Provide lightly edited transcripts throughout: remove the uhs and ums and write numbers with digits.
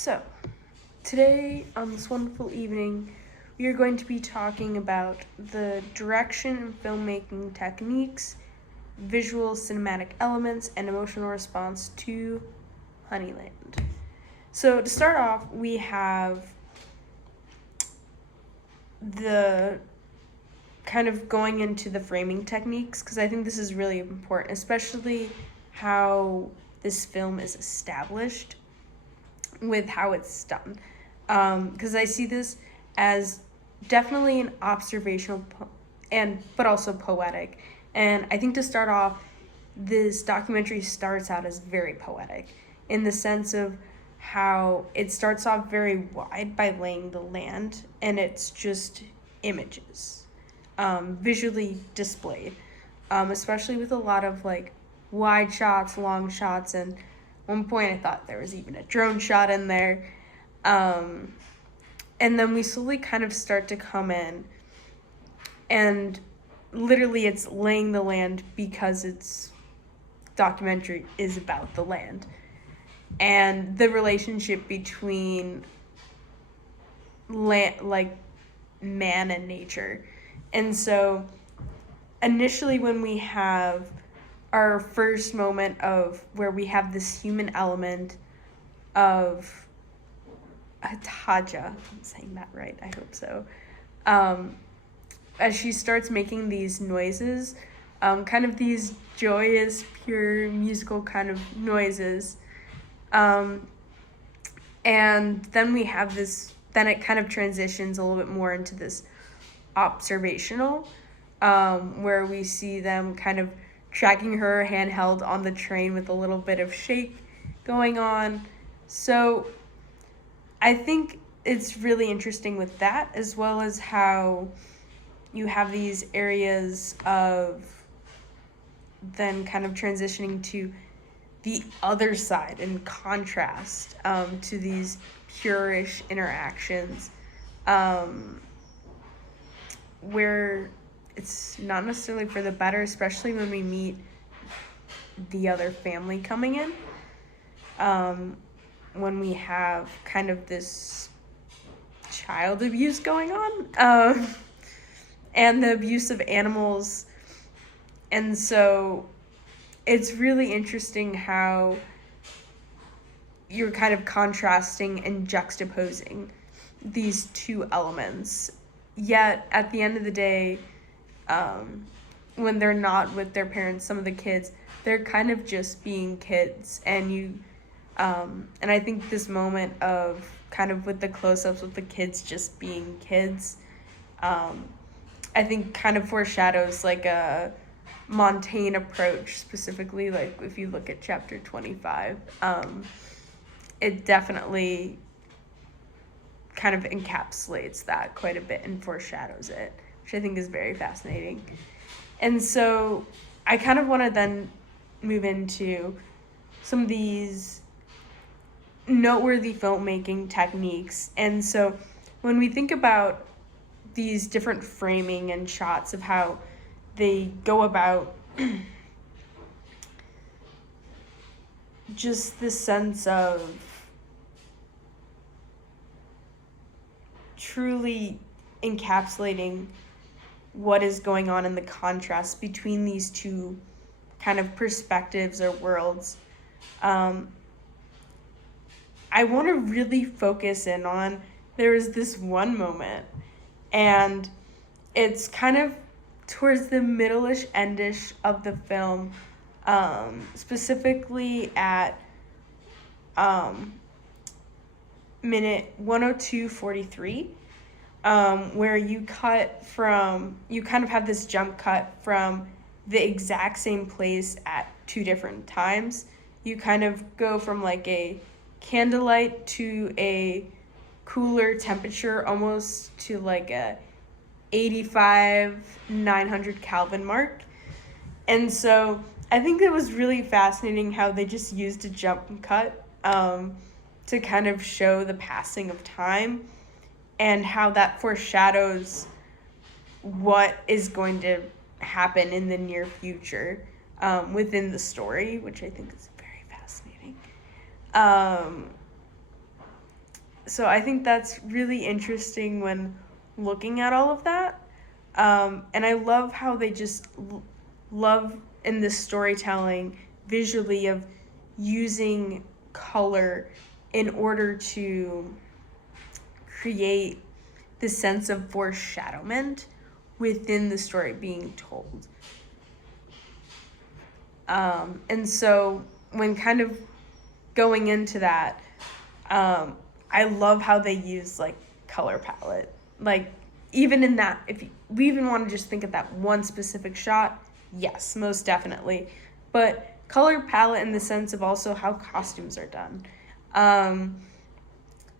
So, today on this wonderful evening, we are going to be talking about the direction and filmmaking techniques, visual cinematic elements, and emotional response to Honeyland. So, to start off, we have the kind of going into the framing techniques, because I think this is really important, especially how this film is established with how it's done. Because I see this as definitely an observational but also poetic. And I think to start off, this documentary starts out as very poetic in the sense of how it starts off very wide by laying the land, and it's just images, visually displayed, especially with a lot of like wide shots, long shots, and one point I thought there was even a drone shot in there. And then we slowly kind of start to come in, and literally it's laying the land because its documentary is about the land and the relationship between land, like man and nature. And so initially when we have our first moment of where we have this human element of Hataja, I'm saying that right, I hope so, as she starts making these noises, kind of these joyous, pure musical kind of noises, and then we have this, then it kind of transitions a little bit more into this observational, where we see them kind of tracking her handheld on the train with a little bit of shake going on. So I think it's really interesting with that, as well as how you have these areas of then kind of transitioning to the other side in contrast, to these purish interactions, where it's not necessarily for the better, especially when we meet the other family coming in, when we have kind of this child abuse going on, and the abuse of animals. And so it's really interesting how you're kind of contrasting and juxtaposing these two elements. Yet at the end of the day, when they're not with their parents, some of the kids, they're kind of just being kids. And and I think this moment of kind of with the close-ups with the kids just being kids, I think kind of foreshadows like a Montaigne approach, specifically like if you look at chapter 25, it definitely kind of encapsulates that quite a bit and foreshadows it, which I think is very fascinating. And so I kind of want to then move into some of these noteworthy filmmaking techniques. And so when we think about these different framing and shots of how they go about just this sense of truly encapsulating what is going on in the contrast between these two kind of perspectives or worlds, I want to really focus in on, there is this one moment, and it's kind of towards the middle-ish, endish of the film, specifically at minute 102:43, where you kind of have this jump cut from the exact same place at two different times. You kind of go from like a candlelight to a cooler temperature, almost to like a 900 Kelvin mark. And so I think it was really fascinating how they just used a jump cut, to kind of show the passing of time and how that foreshadows what is going to happen in the near future, within the story, which I think is very fascinating. So I think that's really interesting when looking at all of that. And I love how they just love in this storytelling visually of using color in order to create the sense of foreshadowment within the story being told. And so when kind of going into that, I love how they use like color palette. Like even in that, if we even want to just think of that one specific shot, yes, most definitely. But color palette in the sense of also how costumes are done.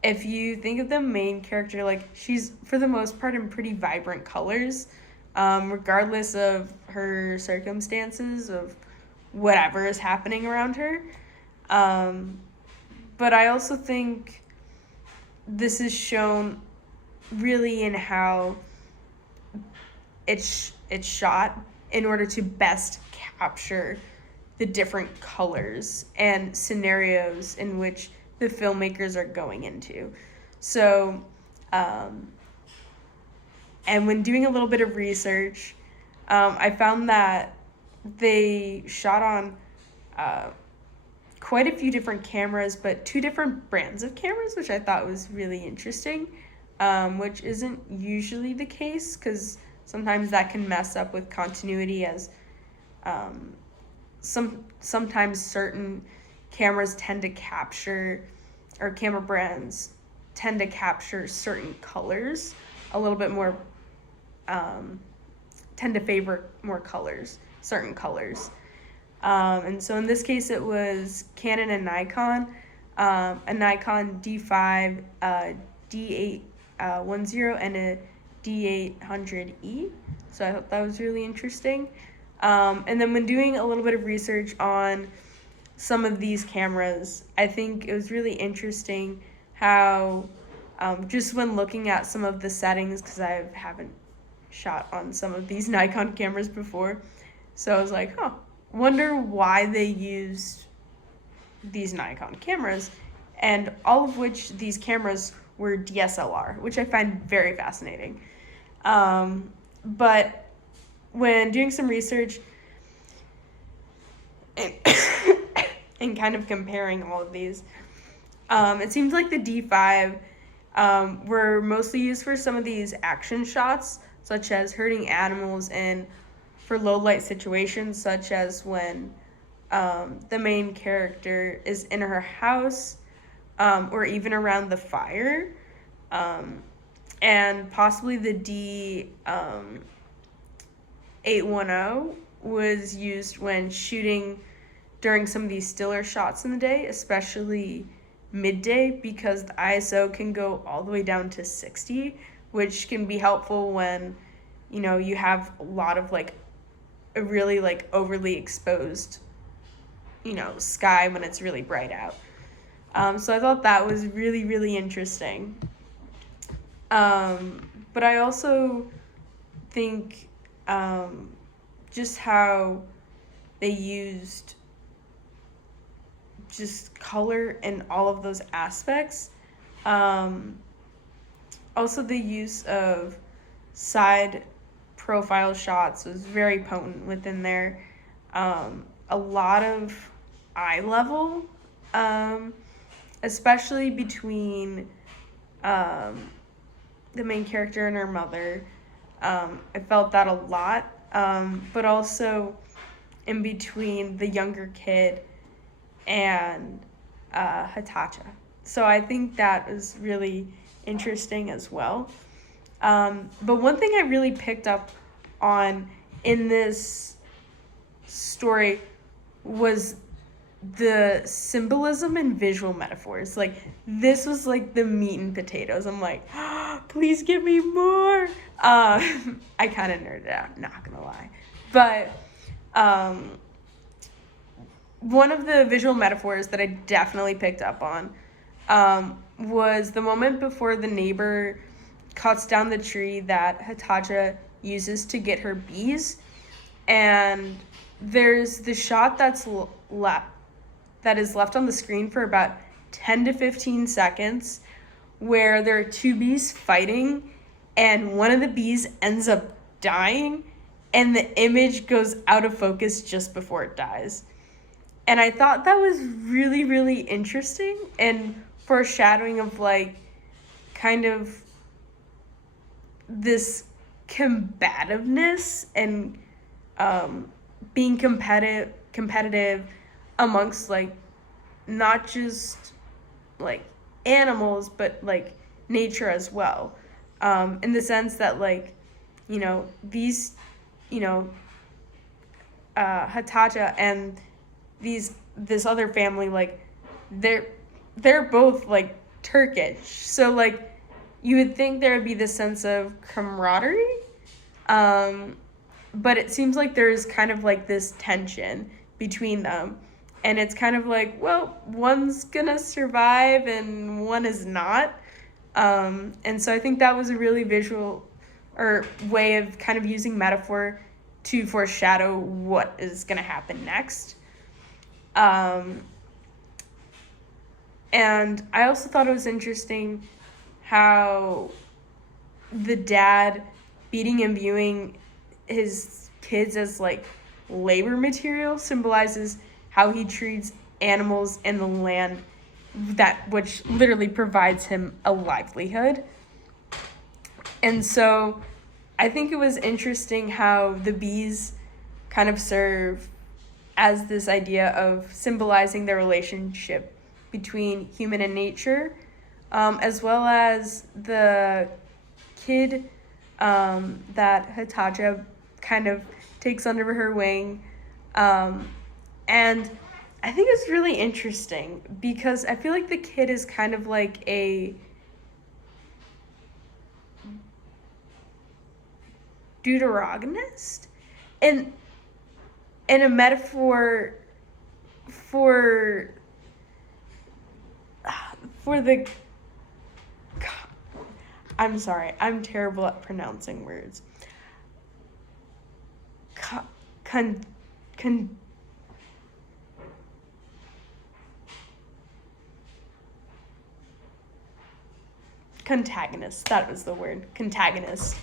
If you think of the main character, like she's for the most part in pretty vibrant colors, regardless of her circumstances of whatever is happening around her. But I also think this is shown really in how it's shot in order to best capture the different colors and scenarios in which the filmmakers are going into. So, and when doing a little bit of research, I found that they shot on quite a few different cameras, but 2 different brands of cameras, which I thought was really interesting, which isn't usually the case because sometimes that can mess up with continuity as sometimes certain cameras tend to capture, or camera brands tend to capture certain colors a little bit more, tend to favor more colors, certain colors. And so in this case, it was Canon and Nikon, a Nikon D5, D810, and a D800E. So I thought that was really interesting. And then when doing a little bit of research on some of these cameras, I think it was really interesting how, just when looking at some of the settings, because I haven't shot on some of these Nikon cameras before, so I was like, wonder why they used these Nikon cameras, and all of which these cameras were DSLR, which I find very fascinating. But when doing some research and kind of comparing all of these, it seems like the D5 were mostly used for some of these action shots, such as hurting animals and for low light situations, such as when the main character is in her house, or even around the fire. And possibly the D810 was used when shooting during some of these stiller shots in the day, especially midday, because the ISO can go all the way down to 60, which can be helpful when, you have a lot of like a really like overly exposed, sky when it's really bright out. So I thought that was really, really interesting. But I also think just how they used just color in all of those aspects. Also, the use of side profile shots was very potent within there. A lot of eye level, especially between the main character and her mother. I felt that a lot, but also in between the younger kid and Hitacha. So I think that was really interesting as well. But one thing I really picked up on in this story was the symbolism and visual metaphors. Like, this was like the meat and potatoes. I'm like, please give me more. I kind of nerded out, not gonna lie. But one of the visual metaphors that I definitely picked up on was the moment before the neighbor cuts down the tree that Hitacha uses to get her bees. And there's the shot that is left on the screen for about 10 to 15 seconds where there are two bees fighting, and one of the bees ends up dying, and the image goes out of focus just before it dies. And I thought that was really, really interesting and foreshadowing of like kind of this combativeness and being competitive amongst like not just like animals but like nature as well, in the sense that like, you know, these, you know, Hatacha and this other family, like they're both like Turkish, so like you would think there would be this sense of camaraderie, but it seems like there's kind of like this tension between them, and it's kind of like, well, one's gonna survive and one is not, and so I think that was a really visual or way of kind of using metaphor to foreshadow what is gonna happen next. And I also thought it was interesting how the dad beating and viewing his kids as like labor material symbolizes how he treats animals and the land, that which literally provides him a livelihood. And so I think it was interesting how the bees kind of serve as this idea of symbolizing the relationship between human and nature, as well as the kid that Hatacha kind of takes under her wing. And I think it's really interesting because I feel like the kid is kind of like a deuterogonist and a metaphor for the, I'm sorry, I'm terrible at pronouncing words. Contagonist, that was the word, contagonist,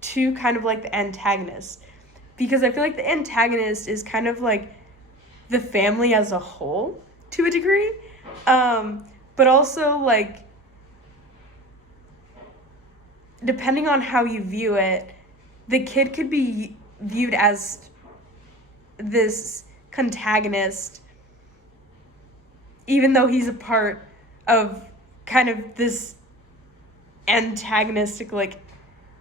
to kind of like the antagonist, because I feel like the antagonist is kind of like the family as a whole to a degree, but also like depending on how you view it, the kid could be viewed as this contagonist even though he's a part of kind of this antagonistic like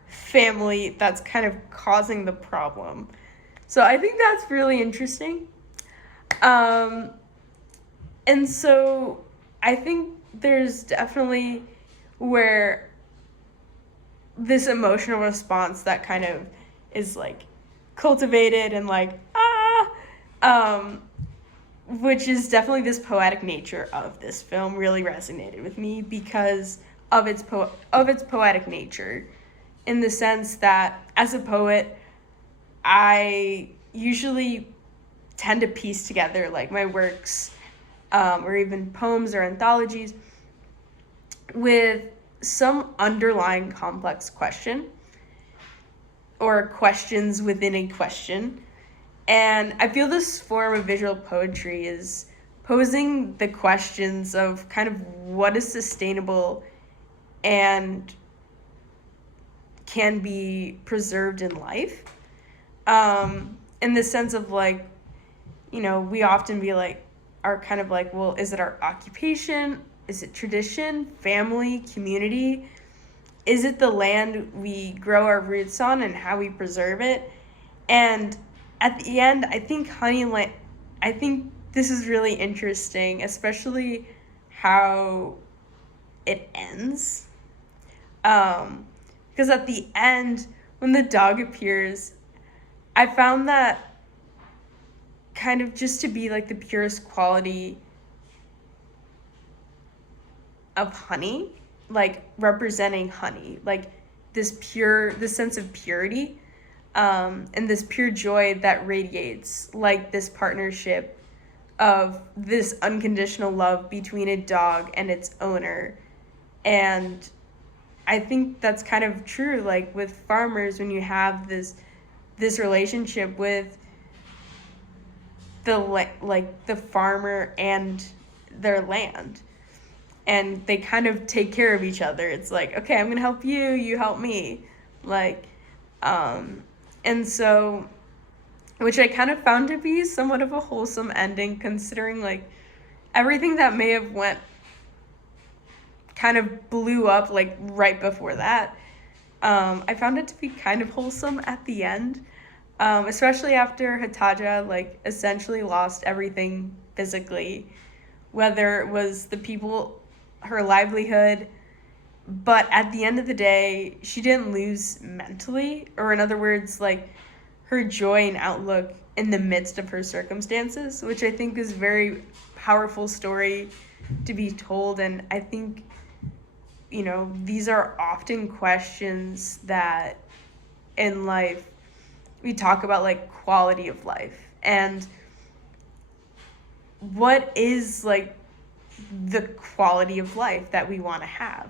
family that's kind of causing the problem. So I think that's really interesting. And so I think there's definitely where this emotional response that kind of is like cultivated and like, which is definitely this poetic nature of this film really resonated with me because of its poetic nature, in the sense that as a poet, I usually tend to piece together like my works, or even poems or anthologies, with some underlying complex question or questions within a question. And I feel this form of visual poetry is posing the questions of kind of what is sustainable and can be preserved in life. In the sense of like, you know, we often be like, are kind of like, well, is it our occupation? Is it tradition, family, community? Is it the land we grow our roots on and how we preserve it? And at the end, I think Honeyland, I think this is really interesting, especially how it ends. Because at the end, when the dog appears, I found that kind of just to be like the purest quality of honey, like representing honey, like this sense of purity, and this pure joy that radiates, like this partnership of this unconditional love between a dog and its owner. And I think that's kind of true, like with farmers, when you have this relationship with the farmer and their land, and they kind of take care of each other. It's like, okay, I'm gonna help you, you help me, like, and so, which I kind of found to be somewhat of a wholesome ending, considering like everything that may have went kind of blew up like right before that. I found it to be kind of wholesome at the end, especially after Hataja like essentially lost everything physically, whether it was the people, her livelihood, but at the end of the day, she didn't lose mentally, or in other words, like her joy and outlook in the midst of her circumstances, which I think is a very powerful story to be told. And I think, you know, these are often questions that in life we talk about, like quality of life, and what is like the quality of life that we want to have,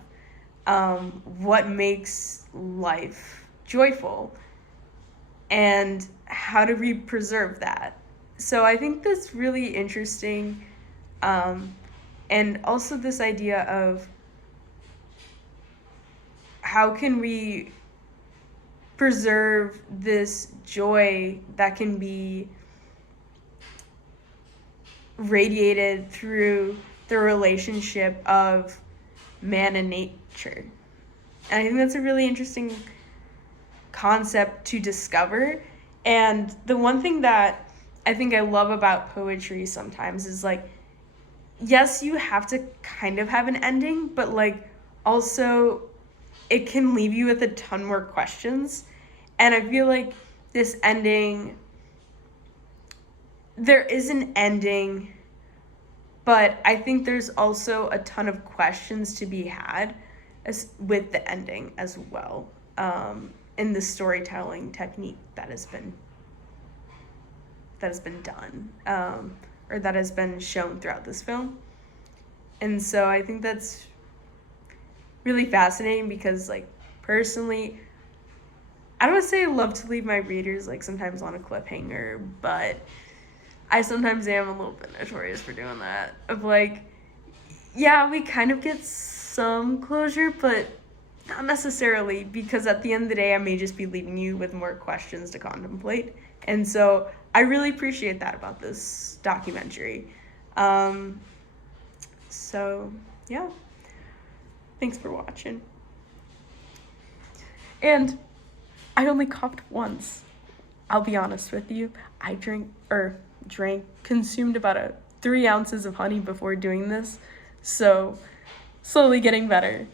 what makes life joyful, and how do we preserve that. So I think that's really interesting, and also this idea of how can we preserve this joy that can be radiated through the relationship of man and nature. And I think that's a really interesting concept to discover. And the one thing that I think I love about poetry sometimes is like, yes, you have to kind of have an ending, but like also it can leave you with a ton more questions. And I feel like this ending, there is an ending, but I think there's also a ton of questions to be had with the ending as well, in the storytelling technique that has been done, or that has been shown throughout this film. And so I think that's really fascinating because, like, personally, I don't want to say I love to leave my readers, like, sometimes on a cliffhanger, but I sometimes am a little bit notorious for doing that. Of, like, yeah, we kind of get some closure, but not necessarily, because at the end of the day, I may just be leaving you with more questions to contemplate. And so I really appreciate that about this documentary. So, yeah. Thanks for watching. And I only coughed once. I'll be honest with you. I consumed about 3 ounces of honey before doing this. So, slowly getting better.